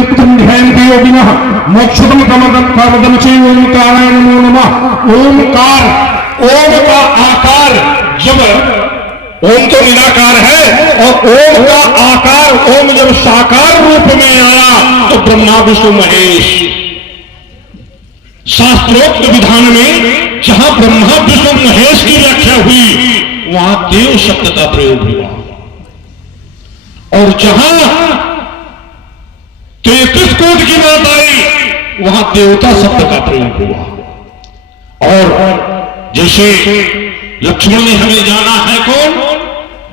नित्यं ध्यायन्ति योगिनः मोक्षदं कामदं च ओंकाराय नमो नमः। ओंकार, ओम का आकार, जब ओम तो निराकार है और ओम का आकार, ओम जब साकार रूप में आया तो ब्रह्मा विष्णु महेश। शास्त्रोक्त विधान में जहां ब्रह्मा विष्णु महेश की व्याख्या हुई वहां देव शब्द का प्रयोग हुआ, और जहां 33 कोट की बात आई वहां देवता शब्द का प्रयोग हुआ। और जैसे लक्ष्मण ने हमें जाना है कौन,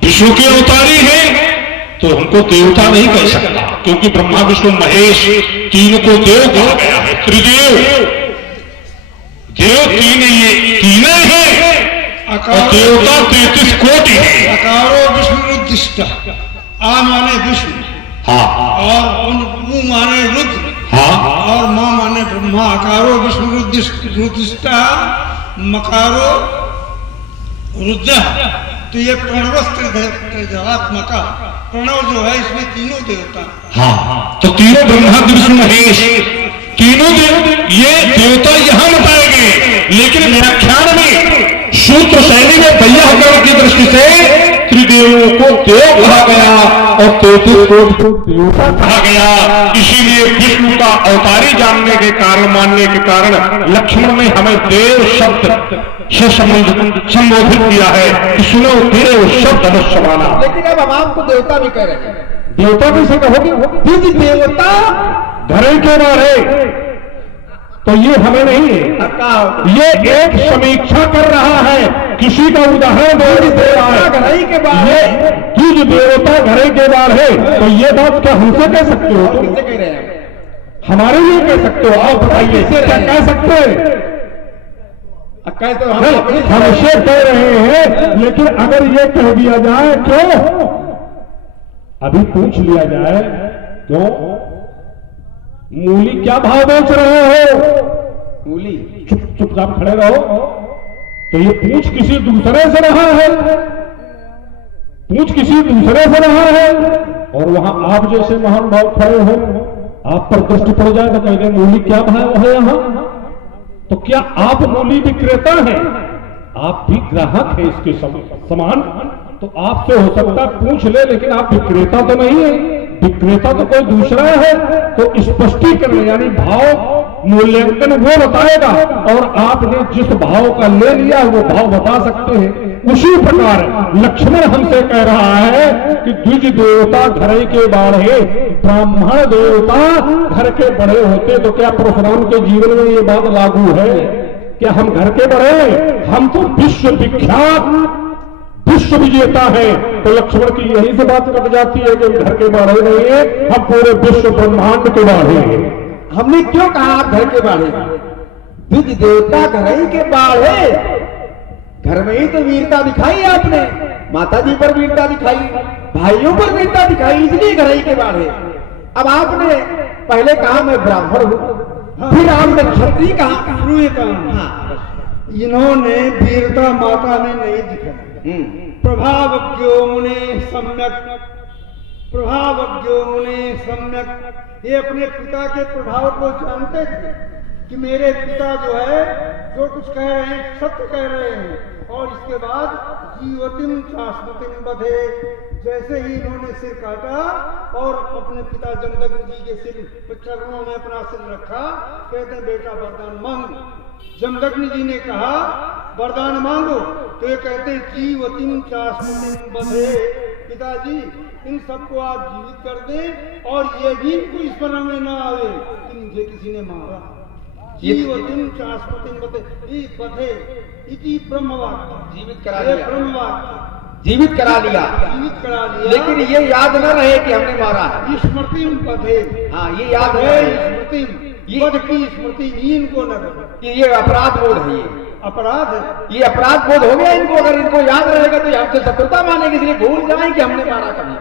विष्णु के अवतारी है, तो हमको देवता नहीं कह सकता, क्योंकि ब्रह्मा विष्णु महेश तीन को देव कहा गया है। त्रिदेव, देव तीन, ये तीन है, और देवता 33 कोटि है। अकारो विष्णु रुद्धिष्ट, आ माने विष्णु, हाँ, और उ माने रुद्र, हाँ, और मां माने ब्रह्मा। अकारो विष्णु रुद्धिष्ट, मकारो रुद्र। तो ये प्रणवस्त्रिजात्मक, प्रणव जो है इसमें तीनों देवता, हाँ, तो तीनों ब्रह्मा विष्णु महेश तीनों देव, ये देवता यहां बताए गए, लेकिन व्याख्यान में सूत्र शैली में वैयाकरण की दृष्टि से त्रिदेवों को देव कहा गया और 33 को देवता कहा गया। इसीलिए विष्णु का अवतारी जानने के कारण, मानने के कारण लक्ष्मण ने हमें देव शब्द से संबोधित किया है कि सुनो देव शब्द अवश्य माना। लेकिन अब हम आपको देवता भी कह रहे हैं। देवता कैसे कहोगे, द्विज देवता घरे के बारे, तो ये हमें नहीं है, ये एक समीक्षा कर रहा है, किसी का उदाहरण दे रहा है। के बाद ये द्विज देवता घरे के बार है, तो ये बात क्या हमसे कह सकते हो, किससे कह रहे हैं? हमारे लिए कह सकते हो, आप बताइए क्या कह सकते हैं? तो हमसे कह रहे हैं, लेकिन अगर ये कह दिया जाए क्यों, अभी पूछ लिया जाए क्यों, मूली क्या भाव बेच रहे हो, मूली चुपचाप खड़े रहो, तो ये पूछ किसी दूसरे से रहा है, पूछ किसी दूसरे से रहा है, और वहां आप जैसे महान भाव खड़े हो, आप पर दृष्टि पड़ जाए तो कहते मूली क्या भाव है यहां, तो क्या आप मूली विक्रेता हैं? आप भी ग्राहक है इसके समान, तो आपसे हो सकता पूछ ले, लेकिन आप विक्रेता तो नहीं है, विक्रेता तो कोई दूसरा है। तो स्पष्टीकरण यानी भाव मूल्यांकन वो बताएगा, और आपने जिस भाव का ले लिया वो भाव बता सकते हैं। उसी प्रकार लक्ष्मण हमसे कह रहा है कि द्विज देवता घरे के बाढ़े, ब्राह्मण देवता घर के बड़े होते, तो क्या परशुराम के जीवन में ये बात लागू है? क्या हम घर के बड़े? हम तो विश्व विख्यात विश्व विजेता है। तो लक्ष्मण की यही से बात कट जाती है कि हम घर के बाढ़े नहीं है, हम पूरे विश्व ब्रह्मांड के बाढ़े हैं। हमने क्यों कहा आप घर के बाढ़े? द्विज देवता घर ही के बाढ़े, घर में ही तो वीरता दिखाई आपने, माता जी पर वीरता दिखाई, भाइयों पर वीरता दिखाई, इसलिए घर ही के बाढ़े। अब आपने पहले कहा मैं ब्राह्मण हूं, फिर आपने क्षत्रिय कहा। इन्होंने वीरता माता ने नहीं दिखाई। प्रभावज्ञो मुने सम्यक, प्रभावज्ञो मुने सम्यक, ये अपने पिता के प्रभाव को जानते थे कि मेरे पिता जो है जो कुछ कह रहे हैं सत्य कह रहे हैं। और इसके बाद जीवतिम चास्मतिम बधे, जैसे ही इन्होंने सिर काटा और अपने पिता जमदग्नि जी के सिर चरणों में अपना सिर रखा, कहते हैं बेटा वरदान मांगो। जमदग्नि जी ने कहा वरदान मांगो, तो ये कहते हैं जीवतिम चास्मतिम बधे, पिताजी इन सबको आप जीवित कर दें, और ये भी इनको स्मरण में न आवे कि मुझे किसी ने मारा। जीवतिम चास्मतिम बधे इति ब्रह्मवाक्य, जीवित करा लिया, ब्रह्मवाक्य जीवित करा लिया, जीवित करा लिया। लेकिन ये याद न रहे कि हमने मारा है। स्मृतिम बधे, हाँ ये याद है, स्मृतिम बध की स्मृति इनको न रहे कि ये अपराध बोध है, ये अपराध है, ये अपराध बोध हो गया इनको। अगर इनको याद रहेगा तो हमसे शत्रुता मानेंगे, इसलिए भूल जाए कि हमने मारा कभी।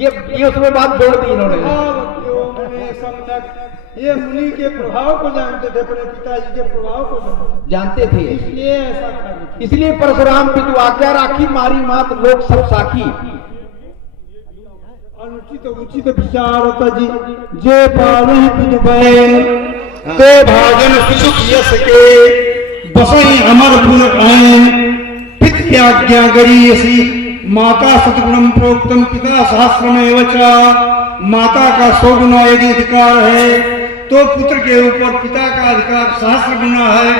ये उसमें बात जोड़ दी इन्होंने। ये मुनि के प्रभाव को जानते थे, अपने पिताजी के प्रभाव को जानते थे, इसलिए ऐसा कर, इसलिए परशुराम पितु आज्ञा राखी, मारी मात लोग सब साखी। अनुचित उचित विचारत जी जे पालहि पितु बैन ते भाजन सुख यश के बसई अमरपुर आयन पित की आज्ञा गरीयसी माता सतगुणम प्रोक्तम पिता सहस्रमेव च माता का 100 गुना यदि अधिकार है तो पुत्र के ऊपर पिता का अधिकार सहस्र गुना है।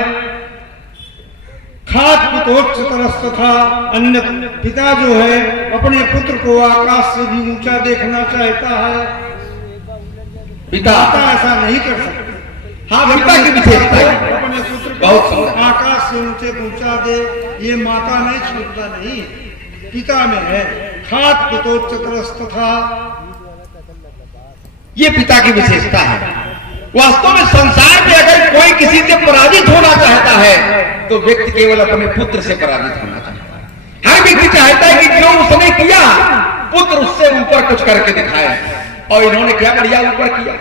खात पितोच्चतरस्त था अन्य पिता जो है अपने पुत्र को आकाश से भी ऊंचा देखना चाहता है, पिता ऐसा नहीं कर सकते। हाँ, पिता की विशेषता है। अपने पुत्र बहुत को आकाश से ऊंचे पहुंचा दे, ये माता में छूटता नहीं, पिता में है। खात पितोच्चतरस्त था, ये पिता की विशेषता है। वास्तव में संसार में अगर कोई किसी से पराजित होना चाहता है तो व्यक्ति केवल अपने पुत्र से पराजित होना चाहता है। हर व्यक्ति चाहता है कि जो उसने किया पुत्र उससे ऊपर कुछ करके दिखाए, और इन्होंने क्या बढ़िया ऊपर किया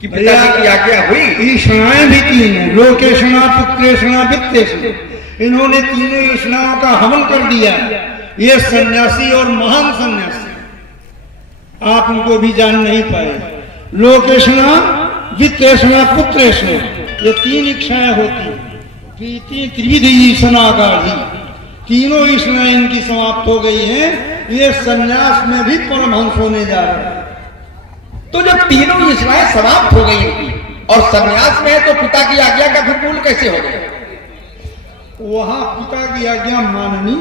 कि पिताजी की आज्ञा हुई। ईषणाएं भी 3 है, लोकेशना पुत्रेशना वित्तेशना, इन्होंने तीनों ईषणाओं का हवन कर दिया। ये सन्यासी और महान सन्यासी, आप उनको भी जान नहीं पाए। लोकेशना वित्तेशना पुत्रेशना, ये 3 इच्छाएं होती, प्रीति त्रिविध ईशना गाढ़ी, तीनों ईशनाएं इनकी समाप्त हो गई हैं। ये सन्यास में भी परमहंस होने जा रहे हैं। तो जब तीनों ईश्वराएं समाप्त हो गई इनकी और सन्यास में है तो पिता की आज्ञा का फिर मूल कैसे हो गया? वहां पिता की आज्ञा माननी,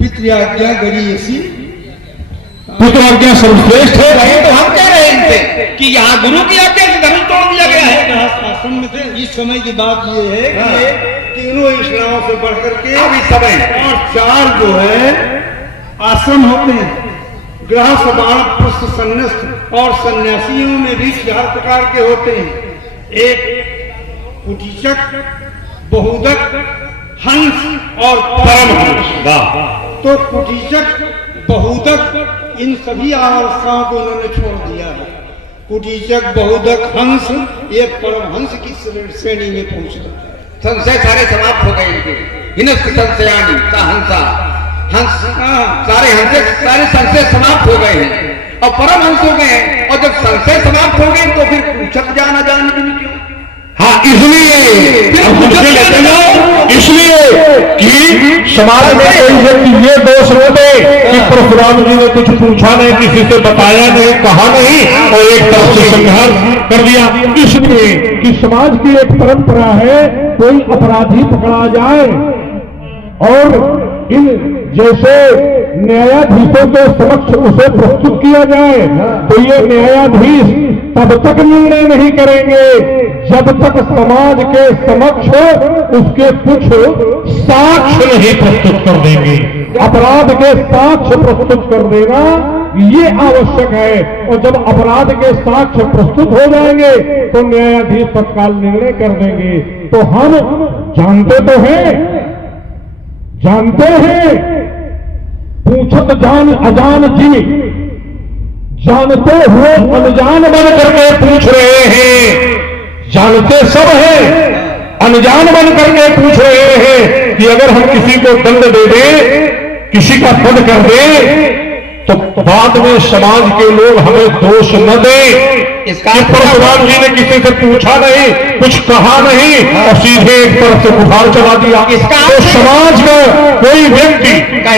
पितृ आज्ञा गरीयसी, पुत्र आज्ञा सर्वश्रेष्ठ है। वही तो हम कह रहे हैं इनसे कि यहाँ गुरु की आज्ञा से धर्म तोड़ दिया गया है। आश्रम में थे, इस समय की बात ये है कि ये तीनों ईश्वरों से बढ़कर के अभी समय और 4 जो है आश्रम होते हैं। गृहस्थ, वानप्रस्थ, सन्यास्त, और सन्यासियों में भी 4 प्रकार के होते हैं। एक कुटीचक, बहुदक, हंस और परमहंस। तो कुटीचक, बहुदक, इन सभी अवस्थाओं को उन्होंने छोड़ दिया है। कुटीचक, बहुदक, हंस, ये परमहंस की श्रेणी में पहुंचता है। संशय सारे समाप्त हो गए इनके। हिनस्थ संशयानी हंसा, हंस सारे संशय समाप्त हो गए हैं और परमहंस हो गए हैं। और जब संशय समाप्त हो गए तो फिर पूछक जाना जान क्यों? हाँ, इसलिए कि समाज में कोई व्यक्ति ये दोष न दे कि परशुराम जी ने कुछ पूछा नहीं, किसी से बताया नहीं, कहा नहीं और एक तरफ से संघर्ष कर दिया। इसलिए कि समाज की एक परंपरा है, कोई अपराधी पकड़ा जाए और इन जैसे न्यायाधीशों के समक्ष उसे प्रस्तुत किया जाए तो ये न्यायाधीश तब तक निर्णय नहीं करेंगे जब तक समाज के समक्ष उसके कुछ साक्ष्य नहीं प्रस्तुत कर देंगे। अपराध के साक्ष्य प्रस्तुत कर देना ये आवश्यक है, और जब अपराध के साक्ष्य प्रस्तुत हो जाएंगे तो न्यायाधीश तत्काल निर्णय कर देंगे। तो हम जानते हैं पूछत जान अजान जी, जानते हुए अनजान बन करके पूछ रहे हैं। जानते सब हैं, अनजान बन करके पूछ रहे हैं कि अगर हम किसी को दंड दे दें, किसी का वध कर दें तो बाद में समाज के लोग हमें दोष न दें। इसका परशुराम जी ने किसी से पूछा नहीं, कुछ कहा नहीं और सीधे एक तरफ से बुखार चला दिया। तो समाज में कोई व्यक्ति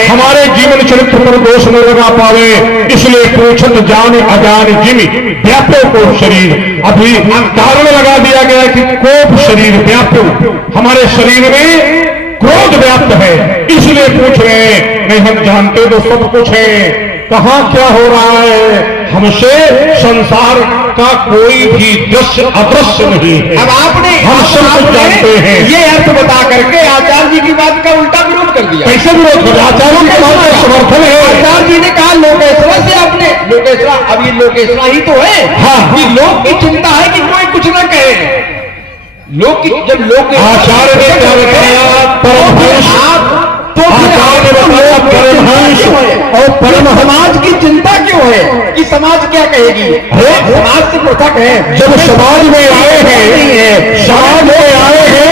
हमारे जीवन चरित्र पर दोष न लगा पावे, इसलिए पूछत जान अजान जिमि व्याप्यो को शरीर। अभी कारण लगा दिया गया कि कोप शरीर व्याप्यो, हमारे शरीर में क्रोध व्याप्त है, इसलिए पूछ रहे हैं। नहीं, हम जानते तो सब कुछ है, कहां क्या हो रहा है, हमसे संसार का कोई भी दृश्य अदृश्य नहीं है। अब आपने हम सब कुछ जानते हैं। ये अर्थ बता करके आचार्य जी की बात का उल्टा विरोध कर दिया। कैसे विरोध कर? आचार्य की बात का समर्थन है। आचार्य जी ने कहा लोकेश्वरा से, आपने लोकेश्वरा, अब ये लोकेश्वरा ही तो है। हाँ, कि लोग की चिंता है कि कोई कुछ न कहे। लोग की जब लोग आचार्य ने क्या बताया? परमहंस, आचार्य ने बताया परमहंस और परम समाज की चिंता क्यों है कि समाज क्या कहेगी? समाज से पृथक है। जब समाज में आए हैं, समाज में आए हैं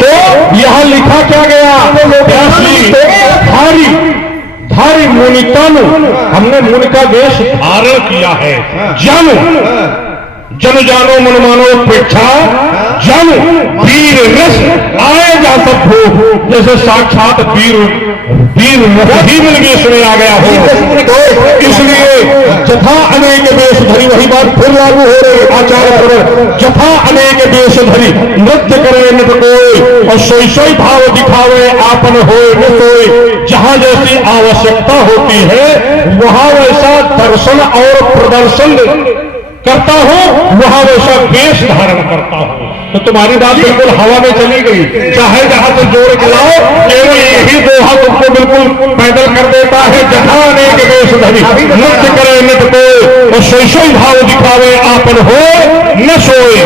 तो यहाँ लिखा क्या गया? भारी धारी मुनि तनु, हमने मुनि का वेश धारण किया है। जन जन जानो मन मानो उपेक्षा, जन वीर रस आए जा सब हो, जैसे साक्षात वीर रस ही मिल वेश में आ गया हो। इसलिए जथा अनेक वेश धरी, वही बात फिर लागू हो रही आचार्य, जथा अनेक वेश धरी नृत्य करे नृत्य कोई, और सोई सोई भाव दिखावे आपन होए न सोए। जहां जैसी आवश्यकता होती है वहां वैसा दर्शन और प्रदर्शन करता हूं, वहां वैसा वेश धारण करता हूं। तो तुम्हारी बात बिल्कुल हवा में चली गई, चाहे जहां से जोड़ के लाओ, केवल यही दोहा तुमको बिल्कुल पैदल कर देता है। जहां अनेक वेश धरी नृत्य करे नृत्य कोई, और सोई सोई भाव दिखावे आपन हो न सोए।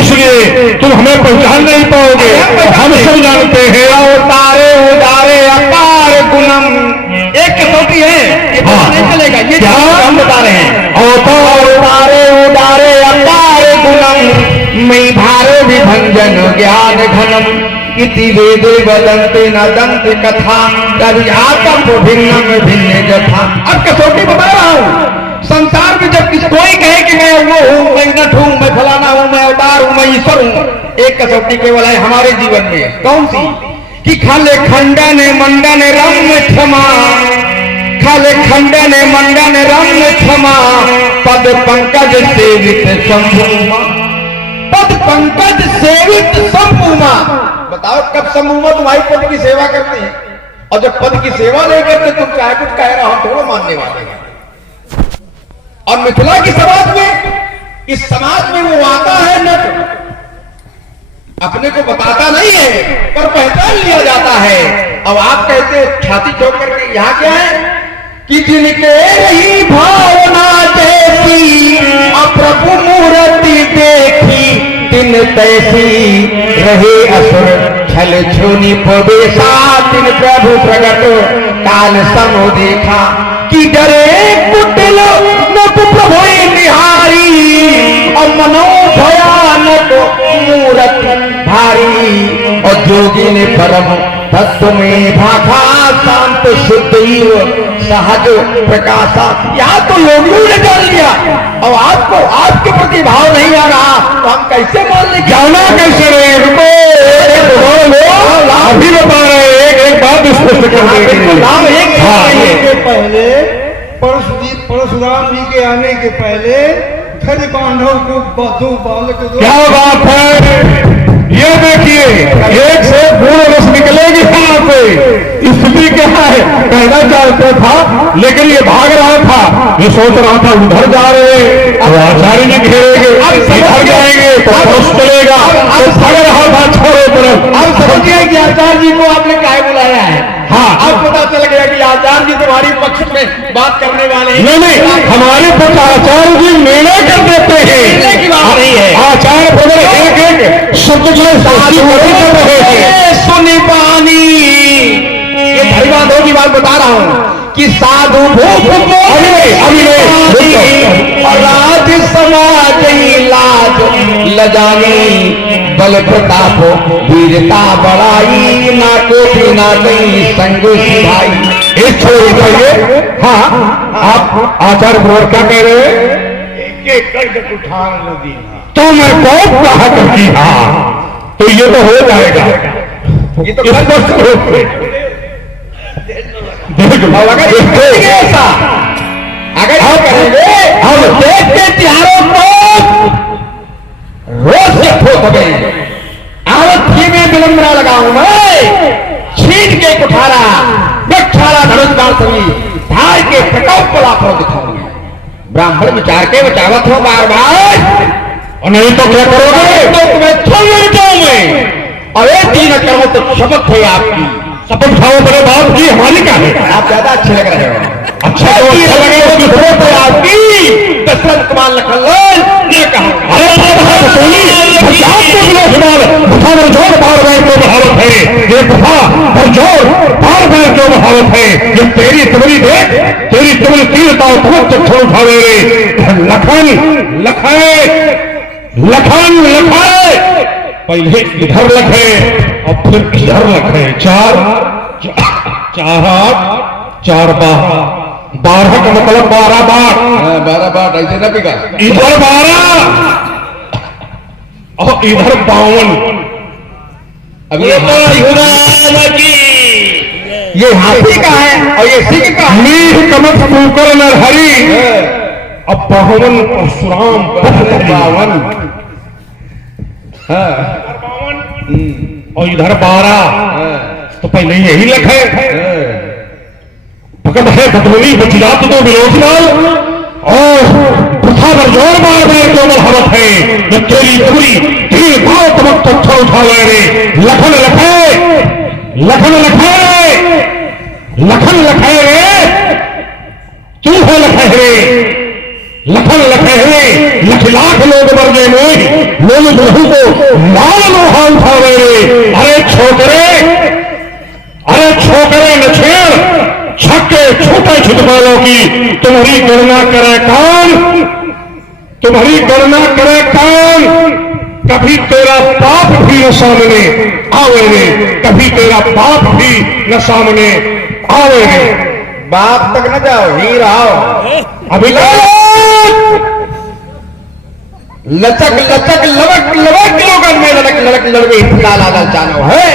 इसलिए तुम हमें पहचान नहीं पाओगे, हम सब जानते हैं। अवतारे उदारे अपार गुणम, एक कसौटी है, ये पता नहीं चलेगा, ये क्या हम बता रहे हैं। अवतार उदारे उदारे अपार गुणम, मई भारे विभंजन ज्ञान घनम, इति वेदे वदन्ते न दंत कथा, कवि आत्म भिन्नम भिन्न जथा। अब कसौटी बता रहा हूं, संसार में जब कोई कहे कि मैं वो हूं, मैं नट हूं, मैं फलाना हूं, मैं अवतार हूं, मैं ईश्वर हूं, एक कसौटी केवल है हमारे जीवन में। कौन सी? कि खाले खंडन मंडन रम क्षमा, खाले खंडन मंडन रम क्षमा, पद पंकज सेवित शंभुमा, पद पंकज सेवित शंभुमा। बताओ कब शंभुमा तुम्हारी पद की सेवा करते हैं, और जब पद की सेवा नहीं करते तुम चाहे कुछ कह रहा हो थोड़ा मानने वाले हैं। और मिथिला की समाज में, इस समाज में वो आता है नट, अपने को बताता नहीं है पर पहचान लिया जाता है। अब आप कहते छाती ठोक करके यहाँ क्या है कि जिनके रही भावना जैसी, अप्रभु मूर्ति देखी तिन तैसी, रहे असुर छल छुनि प्रवेशा, तिन प्रभु प्रगट काल समो देखा, कि डरे कुटिल नट प्रभु निहारी, और मनो भयानक मूरत भारी, और जोगी ने परम तत्व में भाखा, शांत शुद्ध सहज प्रकाशा। यहाँ तो योगियों ने जान लिया, और आपको आपके प्रति भाव नहीं आ रहा, तो हम कैसे मान लें? जाना कैसे रहे? रुको, अभी बता रहे हैं, एक बात स्पष्ट कर देंगे। नाम एक के पहले परशुराम जी के आने के पहले खज बांधव को दो बालक दो। क्या बात है, ये देखिए एक से पूर्ण रस निकलेगी यहाँ पे। स्थिति क्या है, कहना चाहता था लेकिन ये भाग रहा था, ये सोच रहा था उधर जा रहे, अब आचार्य जी घेरेंगे, इधर जाएंगे तो पुरुष चलेगा, तो भाग रहा था छोड़ो तरफ। अब समझिए कि आचार्य जी को आपने काहे बुलाया है। हाँ, अब पता चल गया कि आचार्य जी तुम्हारी पक्ष में बात करने वाले हैं। नहीं, हमारे पक्ष आचार्य जी निर्णय कर देते हैं की बात नहीं है। आचार्य बदल एक एक शब्द जो साथी कर रहे हैं। सुनी पानी, ये धैर्यवादों की बात बता रहा हूँ कि साधु भूप राज समाज लाज लजानी, बल प्रताप वीरता बड़ाई, ना कोटि ना कहीं संग सिधाई। एक छोड़ करिए। हाँ, आप आचार्य प्रवर क्या कह रहे हैं? एक उठान नदी तो मैं बहुत कहा करती, हाँ तो ये तो हो जाएगा, ये तो स्पष्ट रूप से ऐसा अगर हम करेंगे, हम देखते तिहारों को रोज से ठोक गए। आवत में विलंबना लगाऊं मैं, छीन के कुठारा बठारा धनुष बाण सभी धार के प्रकोप पलाफों दिखाऊंगे। ब्राह्मण विचार के बचावत हो बार बार, और नहीं तो क्या करोगे? तो तुम्हें छोड़ जाऊंगे। और एक दिन करो तो शपथ है आपकी, शपथ खाओ बड़े बाप की, हमारी क्या है? आप ज्यादा अच्छे लग रहे हो। अच्छा तो अच्छा लगे तो शपथ है आपकी। दशरथ कुमार लखनलाल ने कहा, अरे जोर बार बार जो बहावत है, ये गुफा और जोर बार बार जो बहावत है, ये तेरी तिमरी देख, तेरी तिमरी तीरता बहुत चक्षु उठावे रे। लखन लखे लखन लखे, पहले इधर लखे और फिर इधर लखे, चार हाथ 4 12 12 का मतलब 12 बार। 12 बार ऐसे ना बिका। इधर 12 और इधर 52। अब ये हाथी का है और ये सिंह का है। मीह कमत कुकर नरहरी अब 52 परशुराम 52। हाँ। और इधर 12 तो पहले यही लखे भगत है बदलनी बचिरात तो विरोचनाल और प्रथा जोर मार रहे जो मलहवत है जो तेरी पूरी धीर भाव तमक तो अच्छा उठा रे लखन लखे लखन लखे लखन लखे रे तू है लखे रे लखन लखे रे लख लाख लोग मर गए मोह लोग बहू को लाल लोहा उठावे रे। अरे छोकरे न छेड़ छक्के छोटे छुटकालों की तुम्हारी गणना करे कौन तुम्हारी गणना करे कौन। कभी तेरा बाप भी न सामने आवे रे कभी तेरा बाप भी न सामने आवे रे। बाप तक न जाओ ही रहो। अभी लचक लचक लवक लवक लोगन में लड़क लड़क लड़के लाल लाल जानो है।